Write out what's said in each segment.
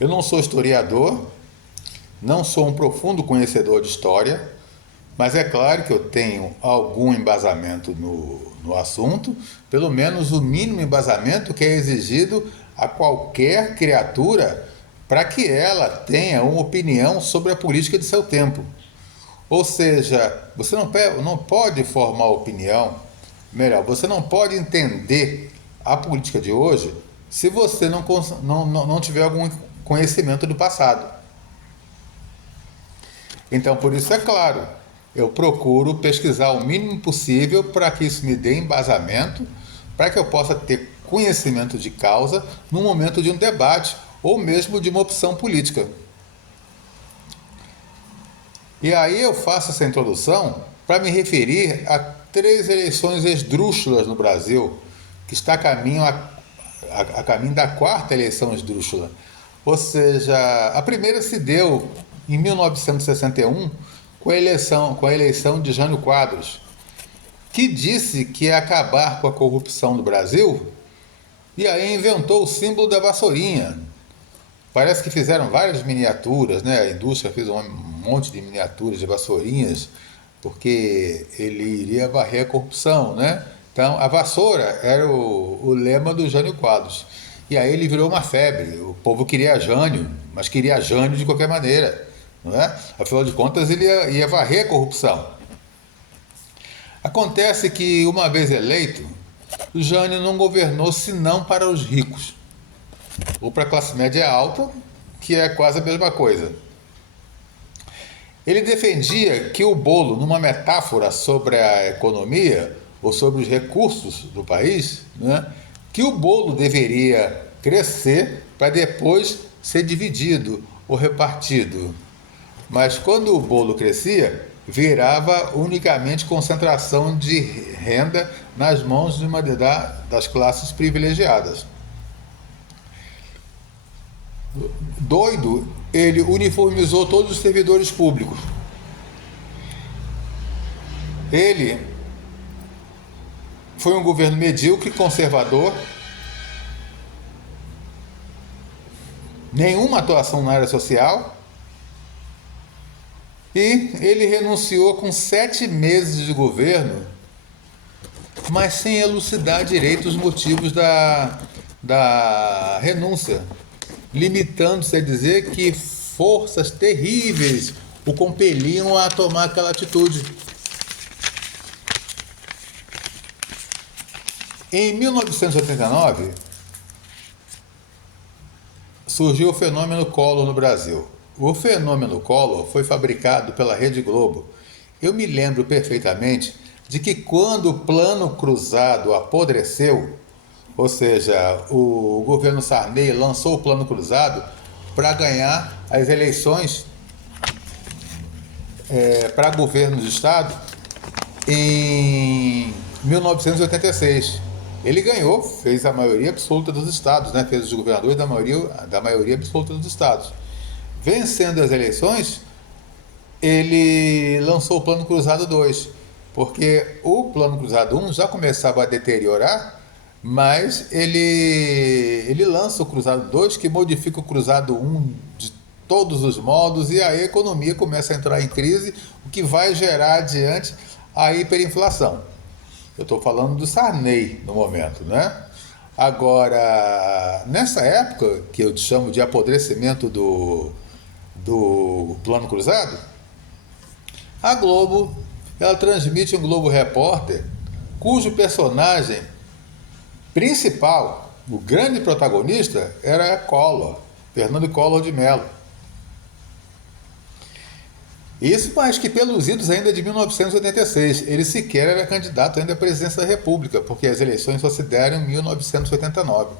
Eu não sou historiador, não sou um profundo conhecedor de história, mas é claro que eu tenho algum embasamento no assunto, pelo menos o mínimo embasamento que é exigido a qualquer criatura para que ela tenha uma opinião sobre a política de seu tempo. Ou seja, você não pode formar opinião, melhor, você não pode entender a política de hoje se você não tiver algum conhecimento do passado. Então, por isso, é claro, eu procuro pesquisar o mínimo possível para que isso me dê embasamento, para que eu possa ter conhecimento de causa no momento de um debate ou mesmo de uma opção política. E aí eu faço essa introdução para me referir a 3 eleições esdrúxulas no Brasil, que está a caminho da 4ª eleição esdrúxula. Ou seja, a primeira se deu em 1961 com a eleição de Jânio Quadros, que disse que ia acabar com a corrupção no Brasil e aí inventou o símbolo da vassourinha. Parece que fizeram várias miniaturas, né? A indústria fez um monte de miniaturas de vassourinhas, porque ele iria varrer a corrupção, né? Então, a vassoura era o lema do Jânio Quadros. E aí ele virou uma febre. O povo queria Jânio, mas queria Jânio de qualquer maneira, não é? Afinal de contas, ele ia varrer a corrupção. Acontece que, uma vez eleito, o Jânio não governou senão para os ricos, ou para a classe média alta, que é quase a mesma coisa. Ele defendia que o bolo, numa metáfora sobre a economia ou sobre os recursos do país, né, que o bolo deveria crescer para depois ser dividido ou repartido. Mas quando o bolo crescia, virava unicamente concentração de renda nas mãos de uma das classes privilegiadas. Doido, ele uniformizou todos os servidores públicos. Ele foi um governo medíocre, conservador, nenhuma atuação na área social, e ele renunciou com 7 meses de governo, mas sem elucidar direito os motivos da renúncia, limitando-se a dizer que forças terríveis o compeliam a tomar aquela atitude. Em 1989, surgiu o fenômeno Collor no Brasil. O fenômeno Collor foi fabricado pela Rede Globo. Eu me lembro perfeitamente de que quando o Plano Cruzado apodreceu, ou seja, o governo Sarney lançou o Plano Cruzado para ganhar as eleições para governo de estado em 1986. Ele ganhou, fez a maioria absoluta dos estados, né? Fez os governadores da maioria absoluta dos estados. Vencendo as eleições, ele lançou o Plano Cruzado 2, porque o Plano Cruzado 1 já começava a deteriorar, mas ele lança o Cruzado 2, que modifica o Cruzado 1 de todos os modos, e aí a economia começa a entrar em crise, o que vai gerar adiante a hiperinflação. Eu estou falando do Sarney no momento, né? Agora, nessa época, que eu chamo de apodrecimento do Plano Cruzado, a Globo, ela transmite um Globo Repórter, cujo personagem principal, o grande protagonista, era Collor, Fernando Collor de Mello. Isso mais que pelos idos ainda de 1986. Ele sequer era candidato ainda à presidência da República, porque as eleições só se deram em 1989.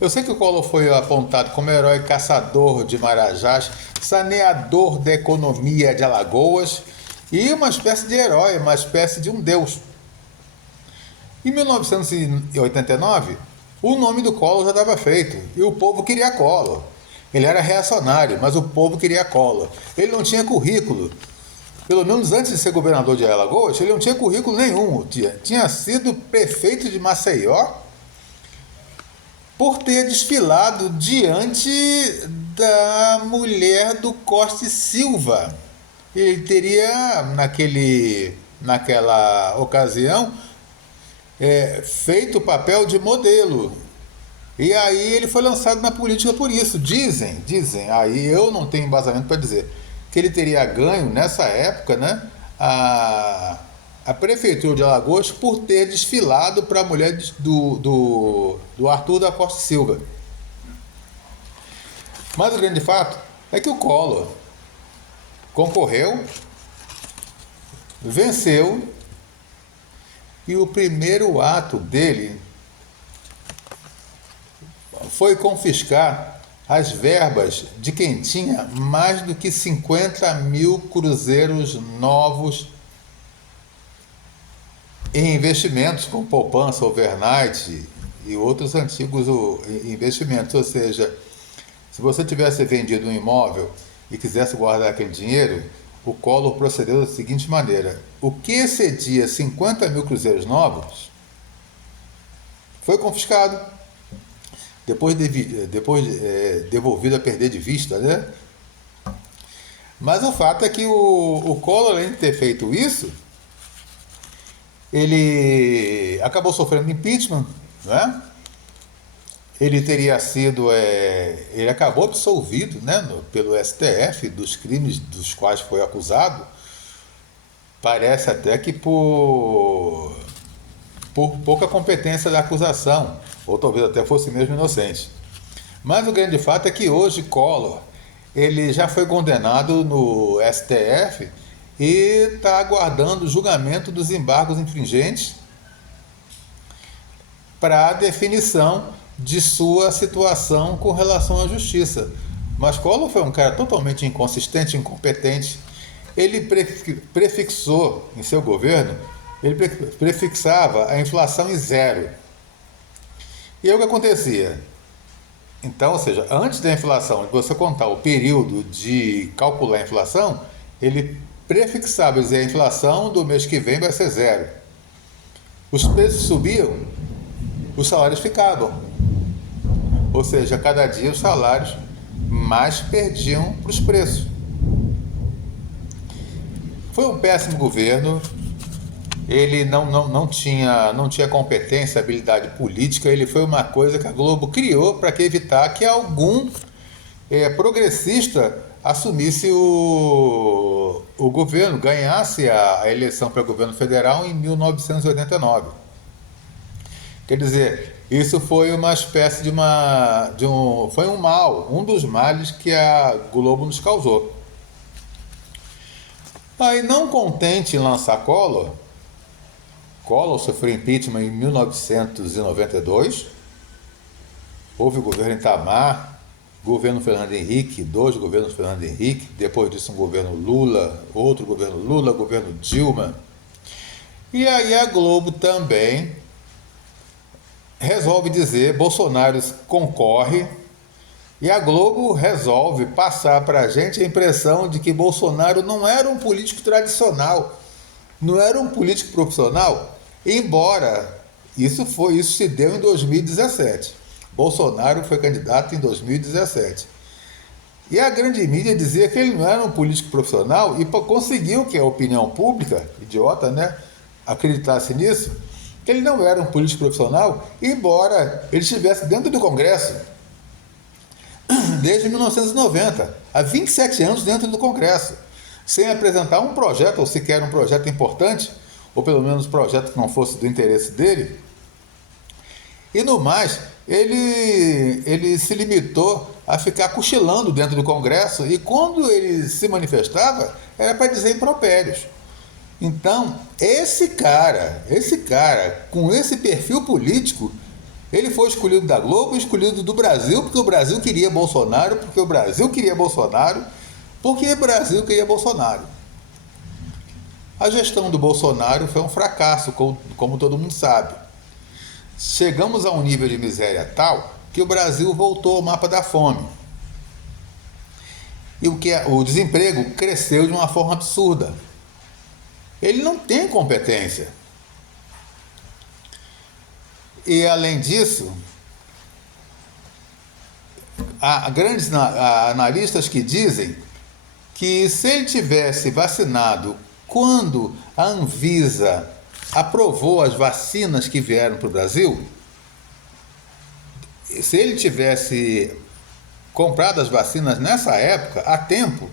Eu sei que o Collor foi apontado como herói caçador de marajás, saneador da economia de Alagoas e uma espécie de herói, uma espécie de um deus. Em 1989, o nome do Collor já estava feito e o povo queria Collor. Ele era reacionário, mas o povo queria Collor. Ele não tinha currículo. Pelo menos antes de ser governador de Alagoas, ele não tinha currículo nenhum. Tinha sido prefeito de Maceió por ter desfilado diante da mulher do Costa e Silva. Ele teria, naquela ocasião, feito o papel de modelo. E aí ele foi lançado na política por isso. Dizem, aí eu não tenho embasamento para dizer, que ele teria ganho nessa época, né, a prefeitura de Alagoas por ter desfilado para a mulher do Arthur da Costa Silva. Mas o grande fato é que o Collor concorreu, venceu, e o primeiro ato dele foi confiscar as verbas de quem tinha mais do que 50 mil cruzeiros novos em investimentos, como poupança, overnight e outros antigos investimentos. Ou seja, se você tivesse vendido um imóvel e quisesse guardar aquele dinheiro, o Collor procedeu da seguinte maneira: o que excedia 50 mil cruzeiros novos foi confiscado, depois devolvido a perder de vista, né? Mas o fato é que o Collor, além de ter feito isso, ele acabou sofrendo impeachment, né? Ele teria sido, ele acabou absolvido, né, pelo STF dos crimes dos quais foi acusado. Parece até que por pouca competência da acusação, ou talvez até fosse mesmo inocente. Mas o grande fato é que hoje Collor, ele já foi condenado no STF e está aguardando o julgamento dos embargos infringentes para a definição de sua situação com relação à justiça. Mas Collor foi um cara totalmente inconsistente, incompetente. Ele prefixou em seu governo, ele prefixava a inflação em zero. E aí o que acontecia? Então, ou seja, antes da inflação, de você contar o período de calcular a inflação, ele prefixava, dizer, a inflação do mês que vem vai ser zero. Os preços subiam, os salários ficavam. Ou seja, cada dia os salários mais perdiam para os preços. Foi um péssimo governo. Ele não tinha competência, habilidade política. Ele foi uma coisa que a Globo criou para evitar que algum progressista assumisse o governo, ganhasse a eleição para o governo federal em 1989. Quer dizer, isso foi uma espécie foi um mal, um dos males que a Globo nos causou. Aí, não contente em lançar Collor sofreu impeachment em 1992, houve o governo Itamar, governo Fernando Henrique, 2 governos Fernando Henrique, depois disso um governo Lula, outro governo Lula, governo Dilma. E aí a Globo também resolve dizer, Bolsonaro concorre, e a Globo resolve passar para a gente a impressão de que Bolsonaro não era um político tradicional, não era um político profissional, embora isso se deu em 2017. Bolsonaro foi candidato em 2017. E a grande mídia dizia que ele não era um político profissional e conseguiu que a opinião pública, idiota, né, acreditasse nisso, que ele não era um político profissional, embora ele estivesse dentro do Congresso desde 1990, há 27 anos dentro do Congresso, sem apresentar um projeto, ou sequer um projeto importante, ou pelo menos um projeto que não fosse do interesse dele. E no mais, ele se limitou a ficar cochilando dentro do Congresso, e quando ele se manifestava, era para dizer impropérios. Então, esse cara, com esse perfil político, ele foi escolhido da Globo, escolhido do Brasil, porque o Brasil queria Bolsonaro, porque o Brasil queria Bolsonaro. A gestão do Bolsonaro foi um fracasso, como todo mundo sabe. Chegamos a um nível de miséria tal que o Brasil voltou ao mapa da fome. E o desemprego cresceu de uma forma absurda. Ele não tem competência. E, além disso, Há grandes analistas que dizem que se ele tivesse vacinado quando a Anvisa aprovou as vacinas que vieram para o Brasil, se ele tivesse comprado as vacinas nessa época, a tempo,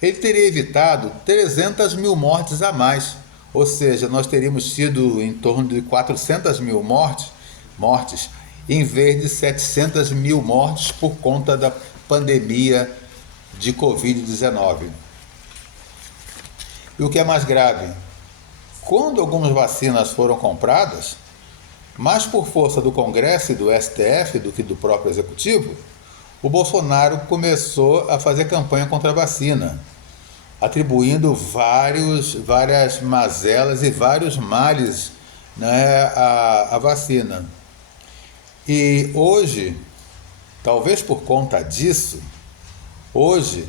ele teria evitado 300 mil mortes a mais. Ou seja, nós teríamos tido em torno de 400 mil mortes em vez de 700 mil mortes por conta da pandemia de Covid-19. E o que é mais grave, quando algumas vacinas foram compradas, mais por força do Congresso e do STF do que do próprio Executivo, o Bolsonaro começou a fazer campanha contra a vacina, atribuindo várias mazelas e vários males, né, à vacina. E hoje, talvez por conta disso, hoje,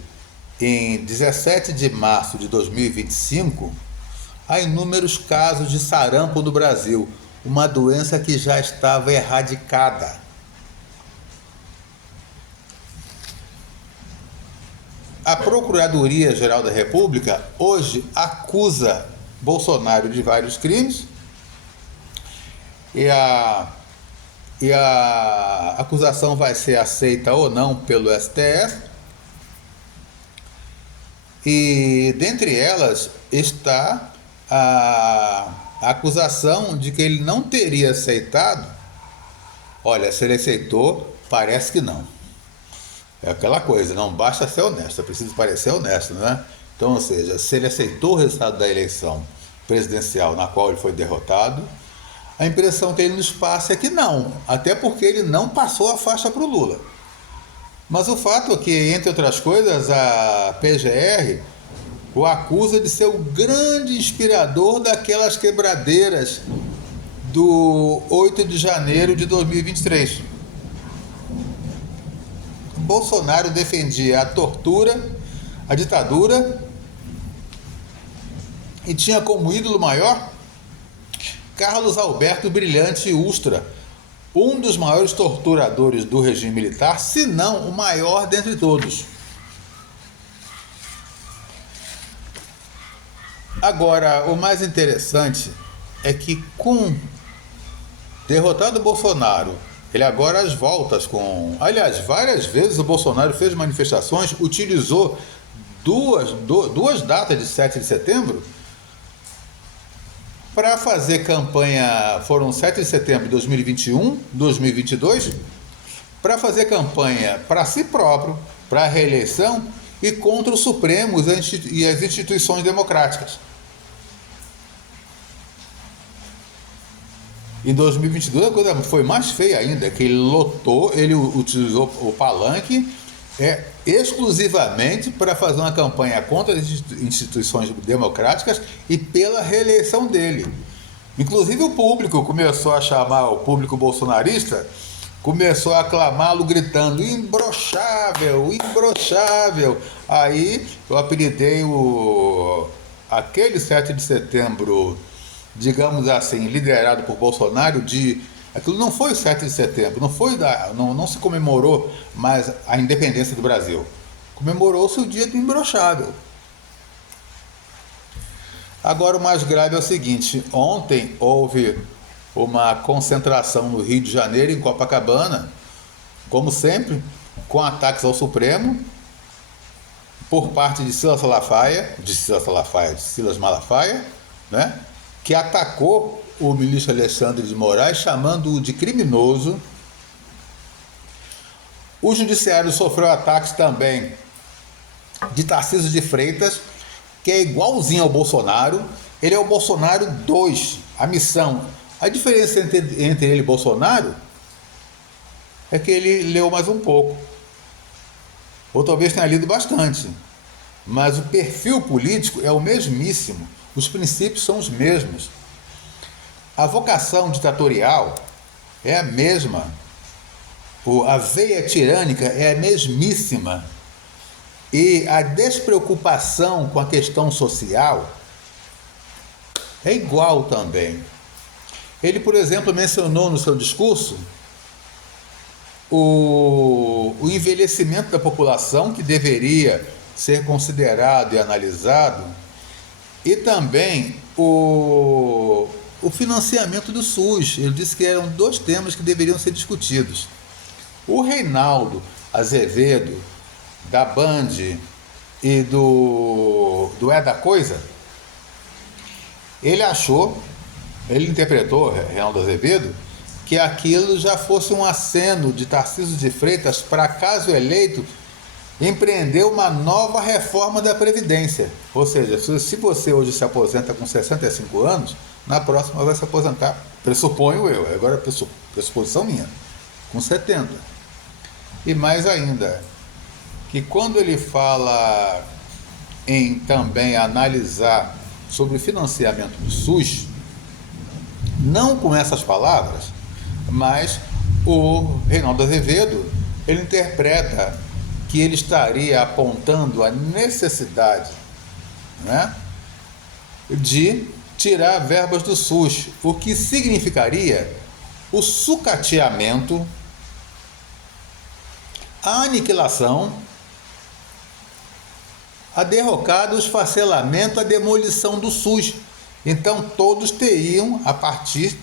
em 17 de março de 2025, há inúmeros casos de sarampo no Brasil, uma doença que já estava erradicada. A Procuradoria-Geral da República hoje acusa Bolsonaro de vários crimes e a acusação vai ser aceita ou não pelo STF. E dentre elas está a acusação de que ele não teria aceitado. Olha, se ele aceitou, parece que não. É aquela coisa, não basta ser honesto, é preciso parecer honesto, né? Então, ou seja, se ele aceitou o resultado da eleição presidencial na qual ele foi derrotado, a impressão que ele nos passa é que não, até porque ele não passou a faixa para o Lula. Mas o fato é que, entre outras coisas, a PGR o acusa de ser o grande inspirador daquelas quebradeiras do 8 de janeiro de 2023. Bolsonaro defendia a tortura, a ditadura, e tinha como ídolo maior Carlos Alberto Brilhante Ustra, um dos maiores torturadores do regime militar, se não o maior dentre todos. Agora, o mais interessante é que, com derrotado o Bolsonaro, ele agora às voltas com... Aliás, várias vezes o Bolsonaro fez manifestações, utilizou duas datas de 7 de setembro para fazer campanha. Foram 7 de setembro de 2021, 2022, para fazer campanha para si próprio, para a reeleição e contra o Supremo e as instituições democráticas. Em 2022 a coisa foi mais feia ainda, que ele utilizou o palanque exclusivamente para fazer uma campanha contra as instituições democráticas e pela reeleição dele. Inclusive o público começou a chamar, o público bolsonarista começou a aclamá-lo gritando: imbrochável, imbrochável. Aí eu apelidei aquele 7 de setembro, digamos assim, liderado por Bolsonaro, aquilo não foi o 7 de setembro, não se comemorou mais a independência do Brasil. Comemorou-se o dia do imbrochável. Agora, o mais grave é o seguinte: ontem houve uma concentração no Rio de Janeiro, em Copacabana, como sempre, com ataques ao Supremo, por parte de Silas Malafaia, né? Que atacou o ministro Alexandre de Moraes, chamando-o de criminoso. O judiciário sofreu ataques também de Tarcísio de Freitas, que é igualzinho ao Bolsonaro. Ele é o Bolsonaro 2, a missão. A diferença entre ele e Bolsonaro é que ele leu mais um pouco, ou talvez tenha lido bastante, mas o perfil político é o mesmíssimo. Os princípios são os mesmos. A vocação ditatorial é a mesma. A veia tirânica é a mesmíssima. E a despreocupação com a questão social é igual também. Ele, por exemplo, mencionou no seu discurso o envelhecimento da população, que deveria ser considerado e analisado, e também o financiamento do SUS. Ele disse que eram dois temas que deveriam ser discutidos. O Reinaldo Azevedo, da Band e do É da Coisa, ele interpretou, Reinaldo Azevedo, que aquilo já fosse um aceno de Tarcísio de Freitas para, caso eleito, empreender uma nova reforma da Previdência. Ou seja, se você hoje se aposenta com 65 anos, na próxima vai se aposentar, pressuponho eu, agora é pressuposição minha, com 70. E mais ainda, que quando ele fala em também analisar sobre o financiamento do SUS, não com essas palavras, mas o Reinaldo Azevedo, ele interpreta que ele estaria apontando a necessidade, né, de tirar verbas do SUS, o que significaria o sucateamento, a aniquilação, a derrocada, o esfacelamento, a demolição do SUS. Então todos teriam, a partir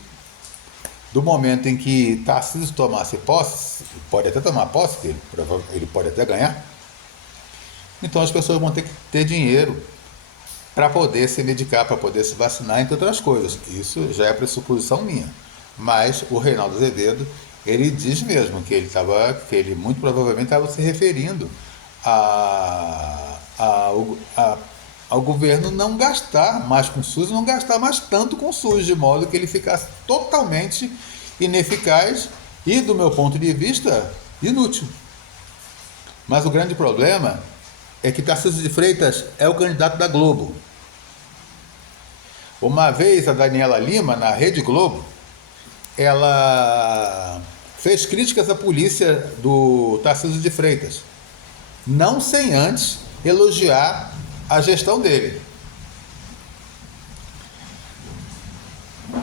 do momento em que Tarcísio tomasse posse, pode até tomar posse, que ele pode até ganhar, então as pessoas vão ter que ter dinheiro para poder se medicar, para poder se vacinar, entre outras coisas. Isso já é pressuposição minha. Mas o Reinaldo Azevedo, ele diz mesmo que ele muito provavelmente estava se referindo ao governo não gastar mais com o SUS, não gastar mais tanto com o SUS, de modo que ele ficasse totalmente ineficaz e, do meu ponto de vista, inútil. Mas o grande problema é que Tarcísio de Freitas é o candidato da Globo. Uma vez a Daniela Lima, na Rede Globo, ela fez críticas à polícia do Tarcísio de Freitas, não sem antes elogiar a gestão dele.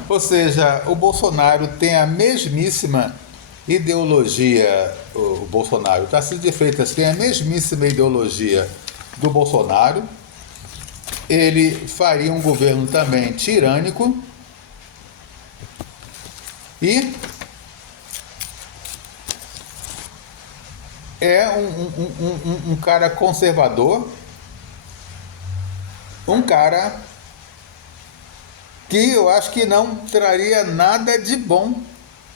Ou seja, o Bolsonaro tem a mesmíssima ideologia, o Tarcísio de Freitas tem a mesmíssima ideologia do Bolsonaro. Ele faria um governo também tirânico e é um cara conservador, um cara que eu acho que não traria nada de bom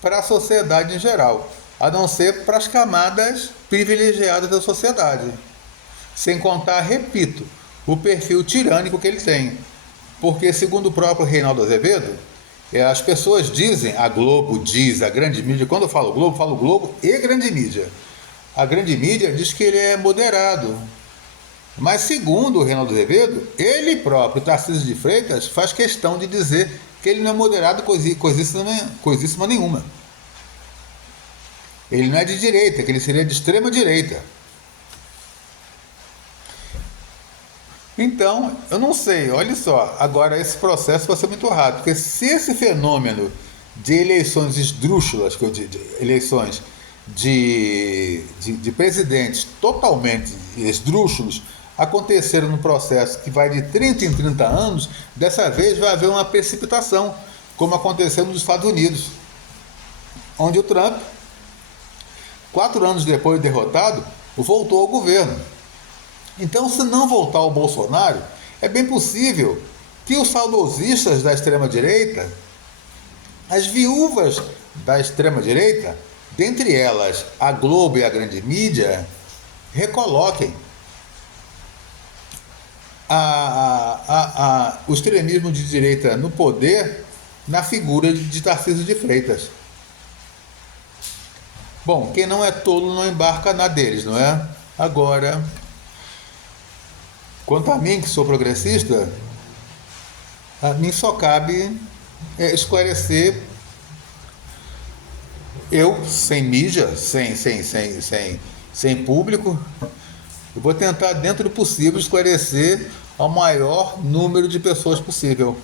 para a sociedade em geral, a não ser para as camadas privilegiadas da sociedade. Sem contar, repito, o perfil tirânico que ele tem. Porque, segundo o próprio Reinaldo Azevedo, as pessoas dizem, a Globo diz, a grande mídia, quando eu falo Globo e grande mídia. A grande mídia diz que ele é moderado. Mas, segundo o Reinaldo Azevedo, ele próprio, Tarcísio de Freitas, faz questão de dizer que ele não é moderado coisíssima nenhuma. Ele não é de direita, que ele seria de extrema direita. Então, eu não sei, olha só, agora esse processo vai ser muito rápido, porque se esse fenômeno de eleições esdrúxulas, eleições de presidentes totalmente esdrúxulos, aconteceram no processo que vai de 30 em 30 anos, dessa vez vai haver uma precipitação, como aconteceu nos Estados Unidos, onde o Trump, 4 anos depois de derrotado, voltou ao governo. Então, se não voltar o Bolsonaro, é bem possível que os saudosistas da extrema-direita, as viúvas da extrema-direita, dentre elas a Globo e a grande mídia, recoloquem o extremismo de direita no poder na figura de Tarcísio de Freitas. Bom, quem não é tolo não embarca na deles, não é? Agora, quanto a mim, que sou progressista, a mim só cabe esclarecer, eu, sem mídia, sem público, eu vou tentar, dentro do possível, esclarecer ao maior número de pessoas possível.